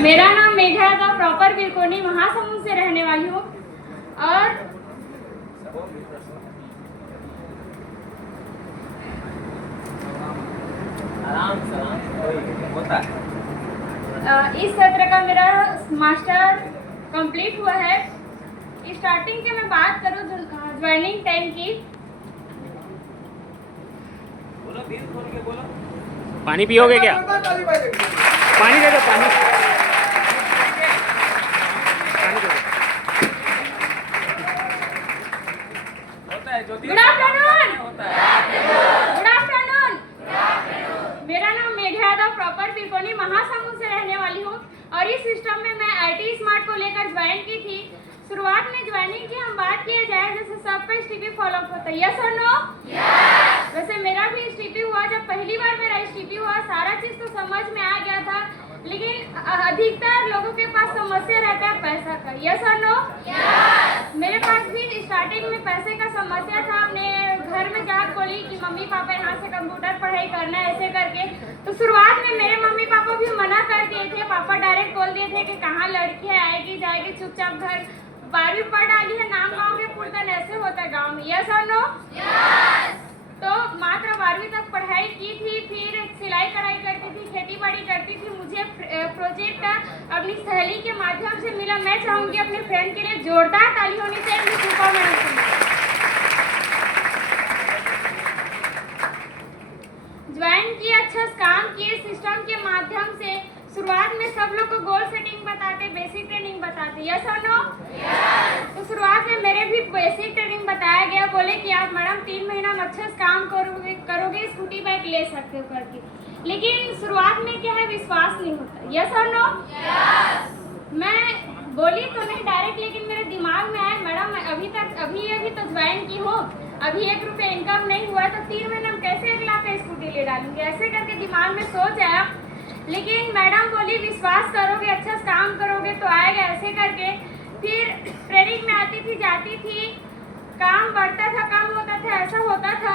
मेरा नाम मेघा था, प्रॉपर बिरकोनी महासमुंद से रहने वाली हूँ। और इस सत्र का मेरा मास्टर कंप्लीट हुआ है। स्टार्टिंग के मैं बात करूँ ज्वाइनिंग टाइम की। पानी पियोगे क्या? पानी दे दो, पानी। Good afternoon. Good afternoon. मेरा नाम मेघा था, प्रॉपर बिरकोनी महासमुंद से रहने वाली हूँ। और इस सिस्टम में मैं IT स्मार्ट को लेकर ज्वाइन की थी। शुरुआत में ज्वाइनिंग की हम बात किए जाए, जैसे सबका STP फॉलोअप होता है, यस और नो? वैसे मेरा भी STP हुआ। जब पहली बार मेरा STP हुआ, सारा चीज तो समझ में आ गया था, लेकिन अधिकतर लोगों के पास समस्या रहता है पैसा का, यस और नो? मेरे पास भी स्टार्टिंग में पैसे का समस्या था। अपने घर में जाकर बोली कि मम्मी पापा यहाँ से कंप्यूटर पढ़ाई करना है, ऐसे करके। तो शुरुआत में मेरे मम्मी पापा भी मना कर दिए थे। पापा डायरेक्ट बोल दिए थे कि कहाँ लड़की है, आएगी जाएगी, चुपचाप घर 12वीं पढ़ डाली है, नाम गाँव के पुरतन ऐसे होता है गाँव में, यस और नो? तो मात्र 12वीं तक पढ़ाई की थी। फिर सिलाई कढ़ाई करती थी, खेती बाड़ी करती थी। मुझे प्रोजेक्ट अपनी सहेली के माध्यम से मिला। मैं चाहूंगी अपने फ्रेंड के लिए जोरदार ताली होनी चाहिए। सुपर मैडम ज्वाइन किए, अच्छा काम किए सिस्टम के माध्यम से। शुरुआत में सब लोग को गोल सेटिंग बताते, बेसिक ट्रेनिंग बताते, यस और नो? तो शुरुआत में मेरे भी बेसिक ट्रेनिंग बताया गया। बोले कि आप मैडम 3 महीना में अच्छा काम करोगे स्कूटी बाइक ले सकते हो करके। लेकिन शुरुआत में क्या है, विश्वास नहीं होता, यस और नो? मैं बोली तो नहीं डायरेक्ट, लेकिन मेरे दिमाग में आया मैडम मैं अभी तो ज्वाइन की हूँ, अभी 1 रुपया इनकम नहीं हुआ है, तो 3 महीने में कैसे 1 लाख का स्कूटी ले डालूंगी, ऐसे करके दिमाग में सोच आया। लेकिन मैडम बोली विश्वास करोगे, अच्छा काम करोगे तो आएगा, ऐसे करके। फिर ट्रेनिंग में आती थी, जाती थी, काम बढ़ता था, काम होता था, ऐसा होता था।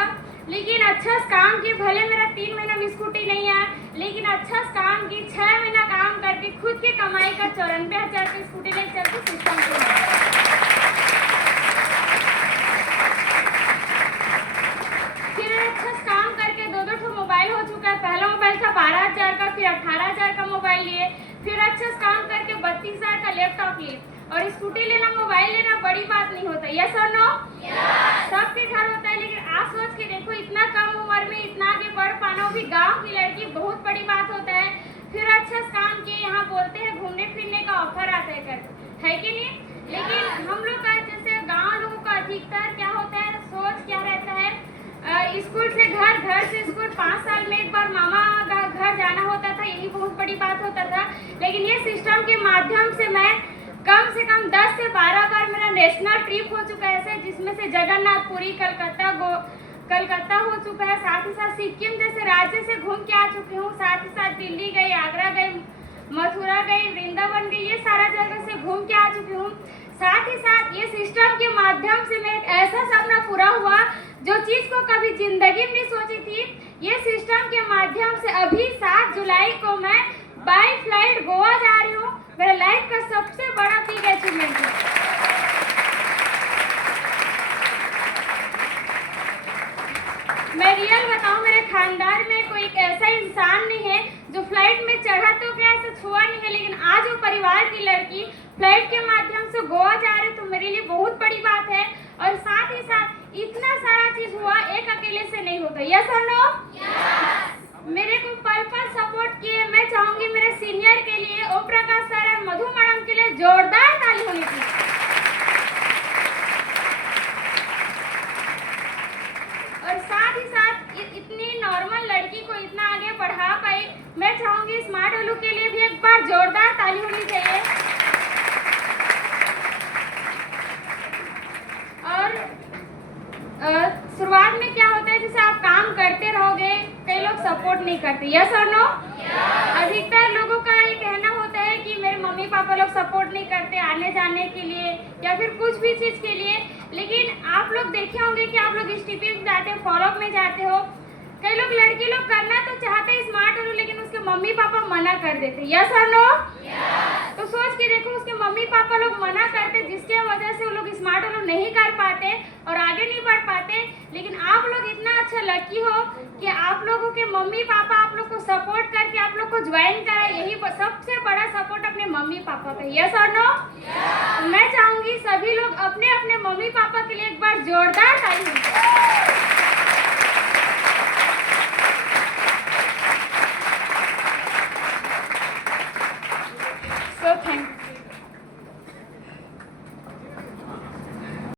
लेकिन अच्छा काम की, भले मेरा 3 महीना में स्कूटी नहीं आया, लेकिन अच्छा काम की 6 महीना काम करके खुद की कमाई का 94,000 की स्कूटी लेकर चलती सिस्टम से। फिर अच्छा काम करके 2-2 मोबाइल हो चुका है। पहला मोबाइल था 12,000 का, फिर 18,000 का मोबाइल लिए। फिर अच्छा काम करके 32,000 का लैपटॉप लिए। और स्कूटी लेना, मोबाइल लेना बड़ी बात नहीं होता, यस और नो? सबके घर होता है, लेकिन आप सोच के देखो इतना कम उम्र में इतना आगे बढ़ पाना, वो भी गांव की लड़की, बहुत बड़ी बात होता है। फिर अच्छा काम किए, यहाँ बोलते हैं घूमने फिरने का ऑफर आता है कि नहीं? लेकिन हम लोग का जैसे गाँव लोगों का अधिकतर क्या होता है, सोच क्या रहता है, स्कूल से घर, घर से स्कूल 5 साल में एक बार मामा घर जाना होता था, यही बहुत बड़ी बात होता था। लेकिन ये सिस्टम के माध्यम से मैं कम से कम 10 से 12 बार मेरा नेशनल ट्रिप हो चुका है, जिसमें से जगन्नाथपुरी, कलकत्ता हो चुका है। साथ ही साथ सिक्किम जैसे राज्य से घूम के आ चुकी हूँ। साथ ही साथ दिल्ली गई, आगरा गई, मथुरा गई, वृंदावन गई, ये सारा जगह से घूम के आ चुकी हूँ। साथ ही साथ ये सिस्टम के माध्यम से मेरा एक ऐसा सपना पूरा हुआ जो चीज को कभी जिंदगी में नहीं सोची थी। ये सिस्टम के माध्यम से अभी 7 जुलाई को मैं बाय फ्लाइट गोवा जा रही हूँ। मेरा लाइफ का सबसे बड़ा बिग अचीवमेंट है। मैं रियल बताऊं, मेरे खानदान में कोई ऐसा इंसान नहीं है जो फ्लाइट में चढ़ा तो क्या ऐसा छुआ नहीं है, लेकिन आज वो परिवार की लड़की फ्लाइट के माध्यम से गोवा जा रही, तो मेरे लिए बहुत बड़ी बात है। और साथ ही साथ इतना सारा चीज हुआ, एक अकेले से नहीं होगा, यस और नो? मेरे को पल पल सपोर्ट किए। मैं चाहूंगी मेरे सीनियर के लिए, ओम प्रकाश सर और मधु मैडम के लिए जोरदार ताली होनी चाहिए। और साथ ही साथ इतनी नॉर्मल लड़की को इतना आगे बढ़ा पाई, मैं चाहूंगी स्मार्ट ओलू के लिए भी एक बार जोरदार ताली होनी चाहिए। और शुरुआत में क्या होता है, जैसे आप काम करते रहोगे, कई लोग सपोर्ट नहीं करते, यस और नो? अधिकतर लोगों का ये कहना होता है कि मेरे मम्मी पापा लोग सपोर्ट नहीं करते आने जाने के लिए या फिर कुछ भी चीज के लिए। लेकिन आप लोग देखे होंगे कि आप लोग STP में जाते हो, फॉलोअप में जाते हो, कई लोग लड़की लोग करना तो चाहते स्मार्ट हो, लेकिन उसके मम्मी पापा मना कर देते। यस और नो? तो सोच के देखो, उसके मम्मी पापा लोग मना करते, जिसके वजह से वो लोग स्मार्ट लोग नहीं कर पाते और आगे नहीं बढ़ पाते। लेकिन आप लोग इतना अच्छा लकी हो कि आप लोगों के मम्मी पापा आप लोग को सपोर्ट करके आप लोग को ज्वाइन करा। यही सबसे बड़ा सपोर्ट अपने मम्मी पापा का। यस और नो? मैं चाहूंगी सभी लोग अपने अपने मम्मी पापा के लिए एक बार जोरदार ताली।